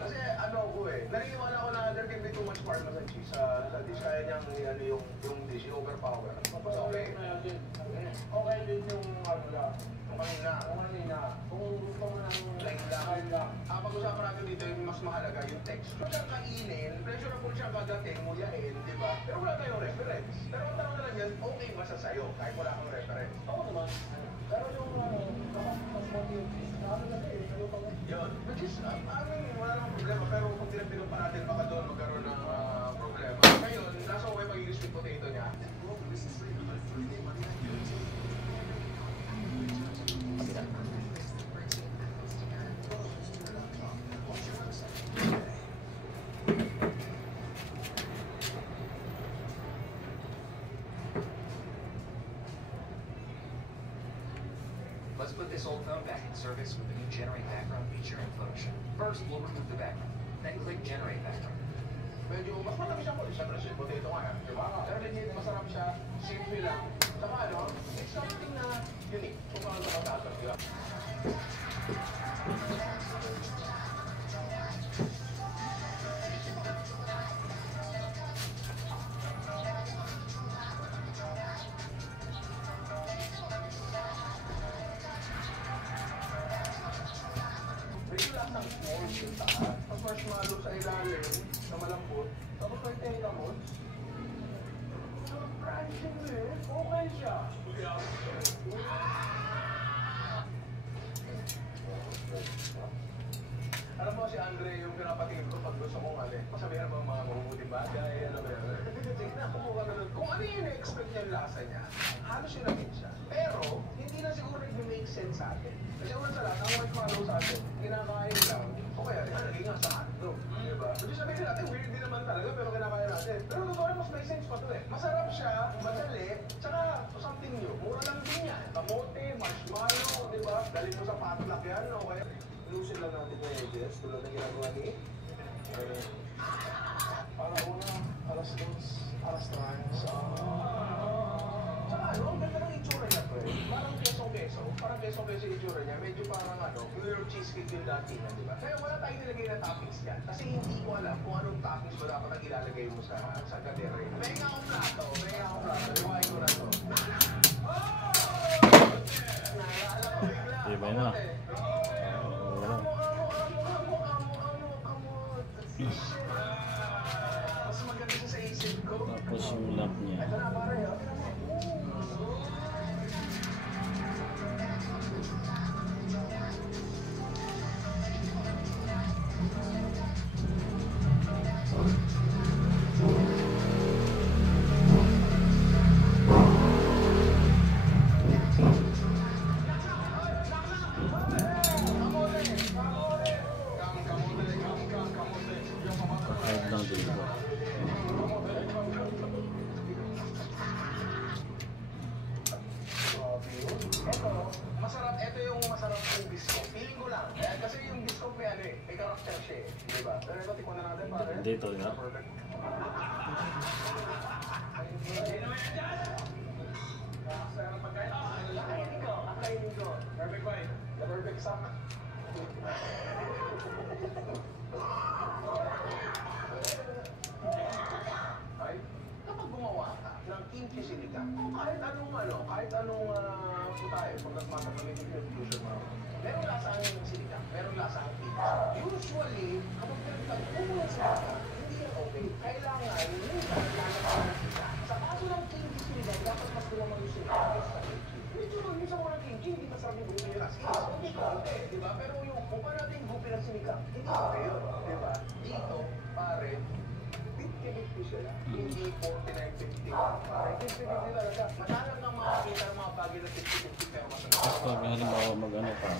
Kasi ano, shampoo eh. Naniniwala ko na there can be too much pharmacy sa dish. Kaya niyang yung dish, yung overpower. Okay. Okay din yung ano lang. Kung gusto mo ng line lang. Pag-usapan natin dito yung mas mahalaga, yung texture. Kung siyang kainin, pleasurable siyang kagating, nguyain, di ba? Pero wala tayong reference. Pero ang tanong na lang yan, okay ba sa sayo kahit wala kang reference? Oo naman. Pero yung mas motivate, yun. Which is, wala namang problema. Pero kung tinagtigan pa natin, baka doon magkaroon ng problema. Ngayon, nasa okay magiging sweet potato niya. Let's put this old phone back in service with the new Generate Background feature in Photoshop. First, we'll remove the background. Then click Generate Background. Medyo mas malaki siya po. Siyempre, sweet potato nga yan. Diba? Pero legit, masarap siya. Simple lang. Saka ano, it's something na unique. Kung paano ito matatag, diba? Yung taas, pag marshmallow sa ilalim na malambot, tapos may tenga mo, crunching eh, okay siya. Alam mo si Andre yung pinapatingin ko pag gusto kong masabihan mo mga mabubuting bagay, ano ba yun? Tignan, kumuha ka nun. Kung ano yung na-expect niya yung lasa niya, halos yun namin siya. Pero, hindi na siguro nag-make sense sa atin. Kasi una sa lahat, ang marshmallow sa atin, kinakain lang, o kaya, naging nga sa hotdog. Diba? Kasi sabihin natin, weird din naman talaga, pero kinakain natin. Pero totoo mas may sense pa to eh. Masarap siya, madali, tsaka something new. Mura lang din yan. Kamote, marshmallow, diba? Dali mo sa potluck yan, o kaya. Lusin lang natin yung edges, tulad ng ginagawa ni. Para una, alas 2, alas 3. Tsaka ano, ang ganda ng itsura niya to eh. Parang keso-keso. Parang keso-keso yung itsura niya. Medyo parang New York cheesecake yung dati na, di ba? Kaya wala tayong nilagay na toppings yan. Kasi hindi ko alam kung anong toppings mo dapat ang ilalagay mo sa kadere. May nga akong plato. Iwain ko na to. Naalala ko bigla. Diba na? Mas maganda siya sa isip ko. Tapos yung lap niya. Ito na pare. Kahit lang din ba? Masarap, ito yung masarap yung disco. Feeling ko lang. Kasi yung disco may karakter siya eh. Diba? Pero ito, tikman na natin pare. Dito nga. Perfect. Akainin ko. Perfect bite. The perfect suck. Ay, kapag gumawa ka ng kimchi sinigang, kahit anong putahe, pagkat matagamin yung infusion mo, merong lasa ang sinigang, merong lasa ang kimchi. Usually, kapag pinagtagpunan sa sinigang, hindi yan okay. Kailangan, sa kaso ng kimchi sinigang, dapat mas gumawa yung sinigang sa kimchi. Medyo yung sa mga kimchi, hindi masarap yung gupi nila. Hindi konti, di ba? Pero yung kung paano natin yung gupi ng sinigang, hindi okay yun, di ba? Dito, pare, 50-50 sila. Hindi 49-50. Pare, 50-50 talaga. Madalang kang makakita ng mga bagay na 50-50 pero masarap. Pag halimbawa mag-ano pa.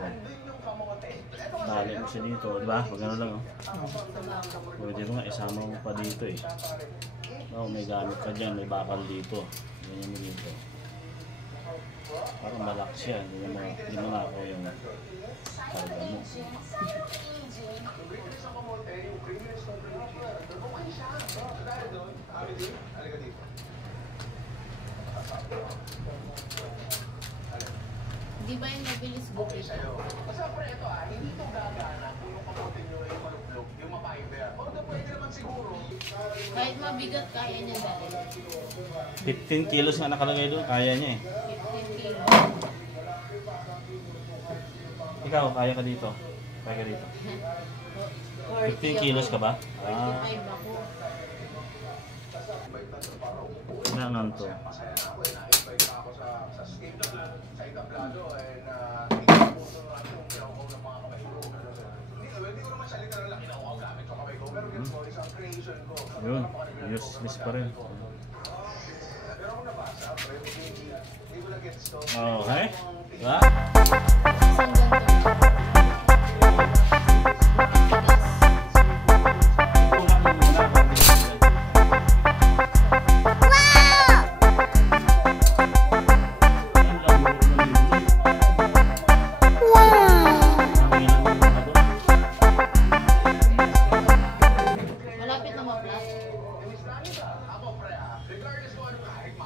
Andun yung kamote. Tali mo siya dito, di ba? Pag ano lang, oh. Pwede mo nga, isama mo pa dito eh. Oh, may gamit ka dyan, may bakal dito. Ganyan mo dito. Parang malak siya, hindi mo nga ako yung karga mo. Yung creaminess ng kamote, yung creaminess ng cream cheese, okay siya. Dahil doon, halika dito. Di ba yung mabilis Okay bukit? sa'yo. Kasi pre, ito hindi ito gagana kung yung kamote nyo ay malublog, yung mapait Kahit mabigat, kaya niya dali. 15 kilos nga nakalagay doon, kaya niya eh. 15 kilo. Ikaw, kaya ka dito. Kaya ka dito. 15 kilos ka ba? 45 ako. Kailangan to. Masaya na ako, na-invite pa ako sa skate sa entablado tingnan po ito yung kinaukaw ng mga kamay ko. Hindi ko naman siya literal na kinaukaw gamit yung kamay ko, pero gets mo, isang creation ko. Yun, useless pa rin. Pero kung nabasa, pero hindi ko na gets to. Okay. Diba? Isang ganito. Malapit na ma-plus.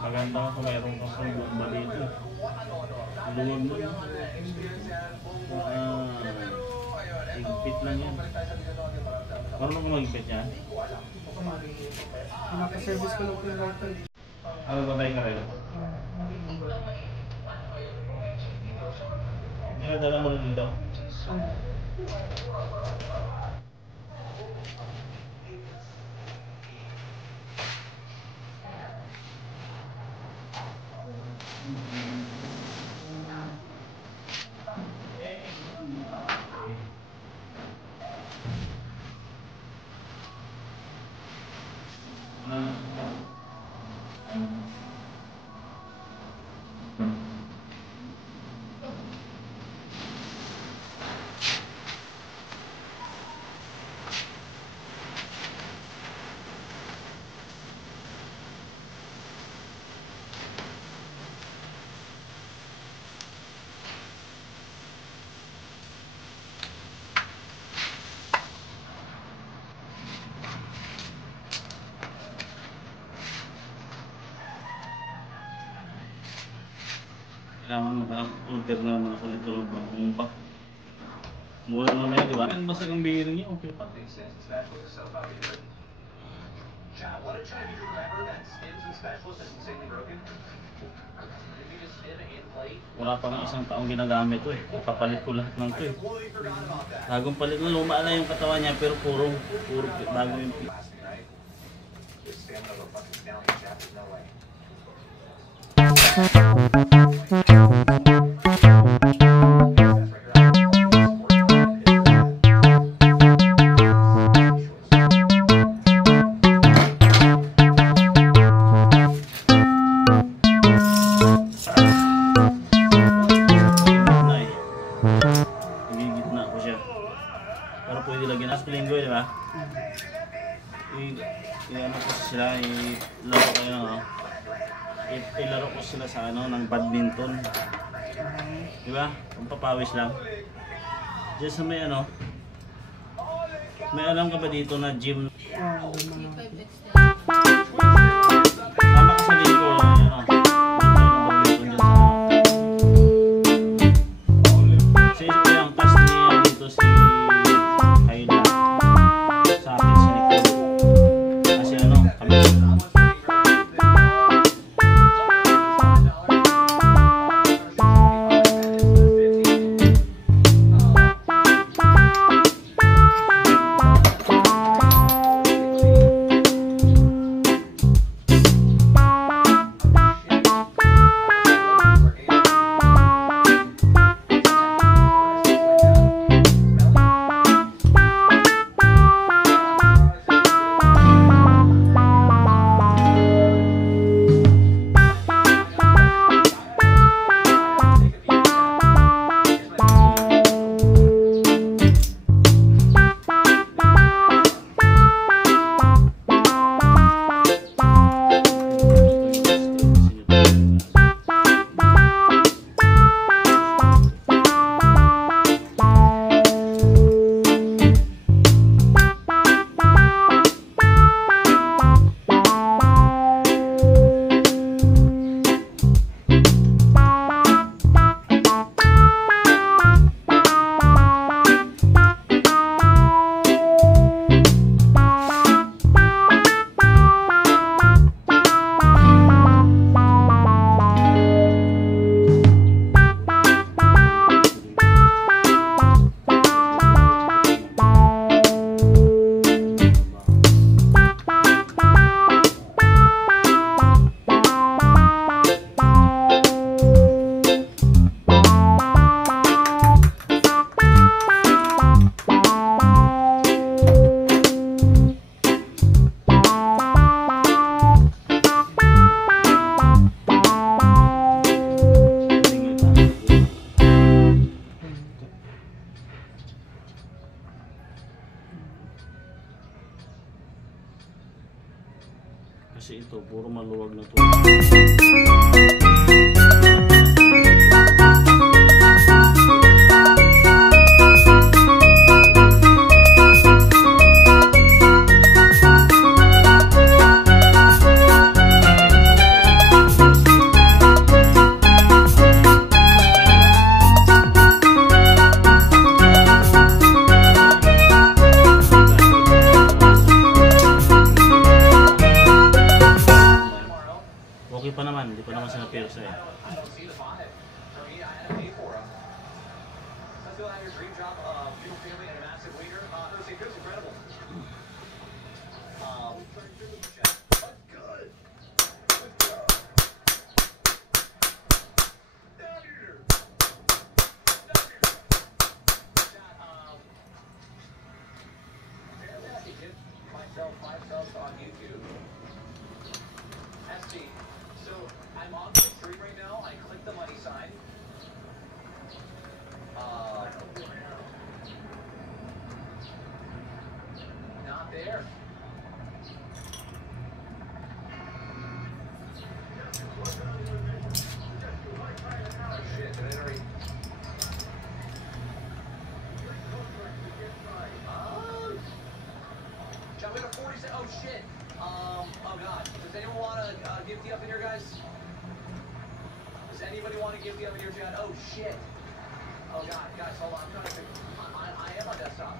Maganda kung mayroon kang pang-bomba dito. Luwag mo yun. Higpit lang yan. Marunong ka mag-higpit yan? Pinaka-service ko lang po yung router. Ano ba tayo ka rin? Dala mo rin dito. Kailangan maka-order naman ako nito ng pang-umpa. Mura naman yan, di ba? Ang basag ang bihira niya, okay pa. What a try to be clever that spins and specialist is insanely broken. If you just spin and play, Wala pa nga isang taong ginagamit to eh. Ipapalit ko lahat ng to eh. Bagong palit na, luma na yung katawan niya pero puro bago yung last night, your stamina of a fucking stallion shaft is no way. Gigitna ko siya. Pero pwede lagyan as linggo, di ba? I-ano ko sila, ilaro ko yun, ilaro ko sila sa ano, ng badminton. Di ba? Kung papawis lang. Diyan sa may ano, may alam ka ba dito na gym? 5 extra. Tama ka sa linggo, ano? Badminton dyan sa si yung class niya dito si Ayla. Sa akin si Nicole. Kasi ano, kami. Kasi ito, puro maluwag na to. Okay pa naman, hindi pa naman sa napirsa eh. I don't see the five. For me, I had to pay for them. Let's go have your dream job, beautiful family and a massive leader. Thursday Good's incredible. But good. Good go. Down here. Down here. Apparently I can give myself 5 subs on YouTube. SC. So I'm on the stream right now. I click the money sign. Not there. Oh shit, did I already... Jump into 40 cents. Oh shit. Oh god. Does anyone want to give the up in here, guys? Does anybody want to give the up in here, chat? Oh shit. Oh god, guys, hold on. I'm trying to figure. I am on desktop.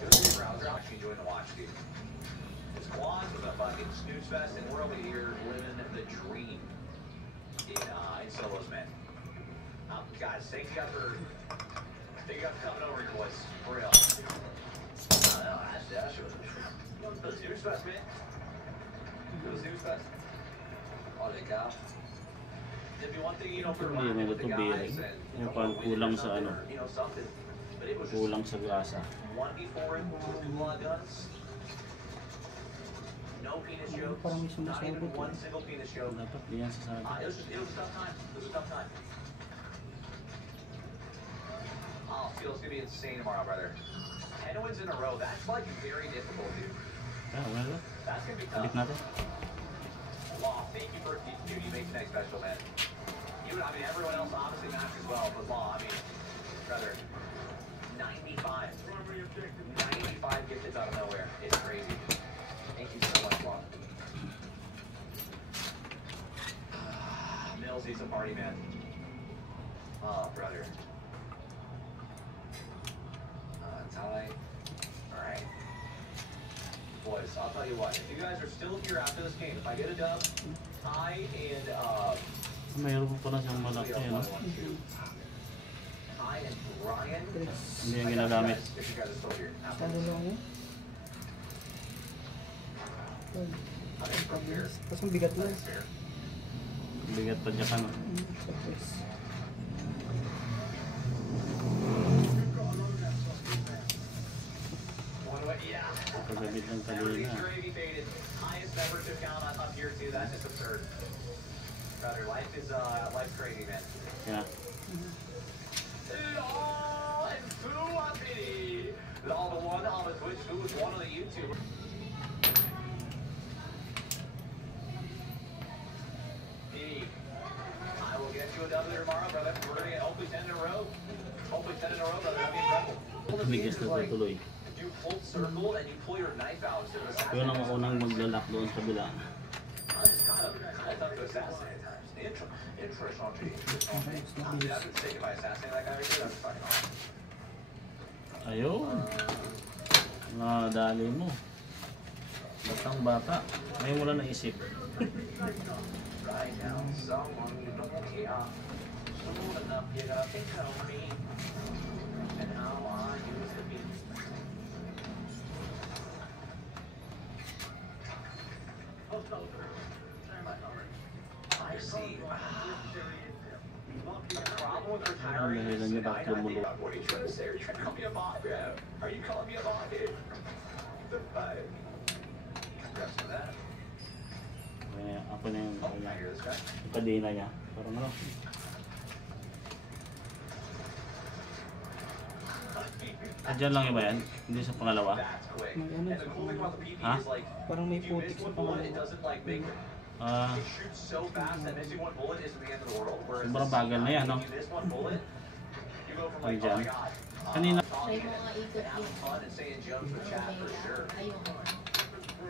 Go to your browser. I'm actually enjoying the watch, dude. It's Quad with a fucking snooze fest, and we're over here living the dream in solos, man. Guys, thank you guys for coming over here, boys. For real. No, that's the snooze fest, man. The snooze fest. Oh, legal. It'd be one thing, you know, for Hindi may ito bearing. Yung pang kulang sa ano, kulang sa grasa. 1v4 with blood guns. No penis jokes. Not even one single penis joke. Dapat diyan sa sabi. It was a tough time. It was a tough time. Oh, feels gonna be insane tomorrow, brother. 10 wins in a row. That's like very difficult, dude. Ah, wala. That's gonna be Balik tough. natin. Law, thank you for dude. You make the next special, man. You, I mean, everyone else obviously matched as well, but Law, I mean, brother, 95 gifted out of nowhere. It's crazy. Thank you so much, Law. Mills needs a party, man. Oh, brother. Ty. All right. Boys, I'll tell you what. If you guys are still here after this game, if I get a dub, Ty and Mayroon pa pala siyang malaki, ano? Ty and Brian. Hindi yung ginagamit. If you guys are still here. After Ano this. lang mo? Fair. Tapos ang bigat lang. Fair. Bigat pa dyan ka, no? Tapos, One way, yeah. Pagabit ng Everybody's kanina. gravy faded. Highest membership count up here too. That's just absurd. Brother, life's crazy, man. Kaya, Oh, and Foo on Pity. All the one on the Twitch, Foo was one on the YouTube. Pity, I will get you a W tomorrow, brother. We're gonna get hopefully 10 in a row. Hopefully 10 in a row, brother. That'd be incredible. bigas na tutuloy. You pull circle and you pull your knife out instead of Yun ang assassinate. unang maglalak doon sa bila. It's kind of tough to assassinate at times. Interesting. Dude, I've been taken by assassinating that guy right there. That's fucking awesome. Ayun. Nadali mo. Batang bata. Ngayon mo lang naisip. Right now, someone you don't care. Soon enough, you're gonna think of me. And how I used to be. I see. The problem with retiring Ang is niya bakit lumulog. what are you trying to say? Are you trying to call me a bot, bro? Are you calling me a bot, dude? Congrats for that. Kaya ako na yung Oh, I hear this guy. kadena niya. Parang ano. Dyan lang iba yan? Hindi sa pangalawa? That's quick. May ano And sa the cool thing about the PP Huh? is like, Parang may if you putik miss sa one bullet, it pangalawa. doesn't like make Ah, it shoots so fast that missing one bullet isn't the end of the world. Whereas Sobrang the bagal na yan, no? if you miss one bullet, you go from like, oh Andyan. my god. Kanina- Try mo nga ikot and having yung fun and saying jokes with chat for sure. Ayun.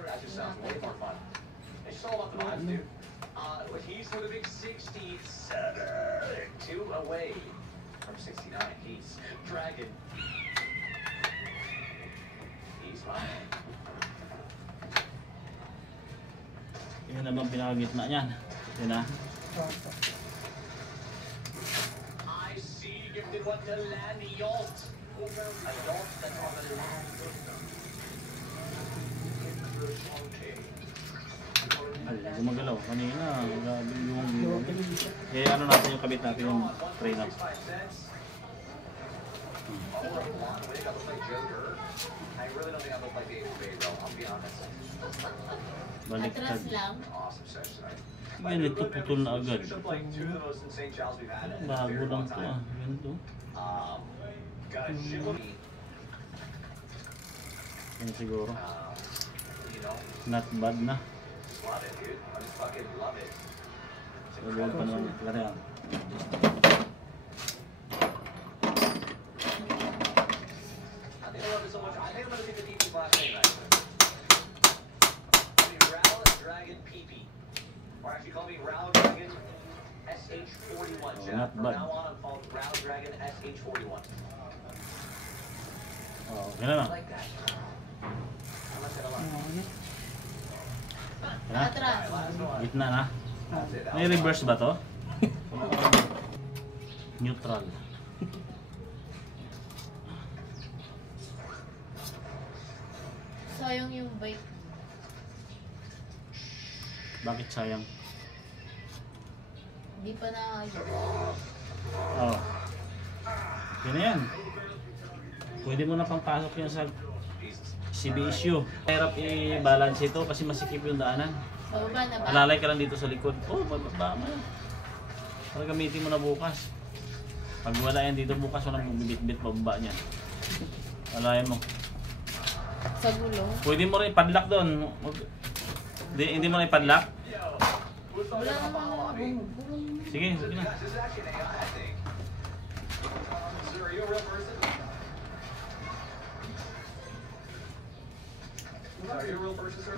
That just sounds way more fun. It's just all about the vibes, dude. He's for the big 67. 2 away from 69. He's Dragon. He's fine. yun na bang pinakagitna niyan? Yun na. I see gifted one to Lanny Yolt. A Yolt that's on the land. Ay, gumagalaw. Kanina, grabe yung... Eh, ano natin yung kabit natin yung tray na. 1.65 cents. Oh, I look like Joe Dirt. I really don't think I look like David Bay, bro. I'll be honest. Baliktad. Atras lang. Awesome session tonight. Ganito, putol na agad. Finished up like 2 of the most insane chows we've had in a Bago very lang long to time. Ganito. Got a shitload. Yan siguro. You know, Not bad na. just love it, dude. I just fucking love it. It's Siguro pa incredible. naman. Kaya yan. I think I love it so much. I think I'm gonna pick the PP last name actually. Call me Ral Dragon PP. Or actually call me Ral Dragon SH41, Jeff. not From bad. now on, I'm called Ral Dragon SH41. Oh, okay na I lang. like that. I like that a lot. Ano? Yan na. Atras. Last one. Gitna na. That's it. That May was reverse ba to? Neutral. Sayang yung bike. Bakit sayang? Hindi pa na Oh. Yan na yan. Pwede mo na pampasok yan sa Jesus. CBSU. Hirap i-balance ito kasi masikip yung daanan. Bababa na ba? Alalay ka lang dito sa likod. Oh, bababa mo yan. Para gamitin mo na bukas. Pag wala yan dito bukas, walang bibit-bit bababa niyan. Alayan mo. Sa gulong. Pwede mo rin padlock doon. Hindi mo na ipadlock? Wala naman. Sige, sige na. This is actually an AI, I think. Sir, are you a real person? Are you a real person, sir?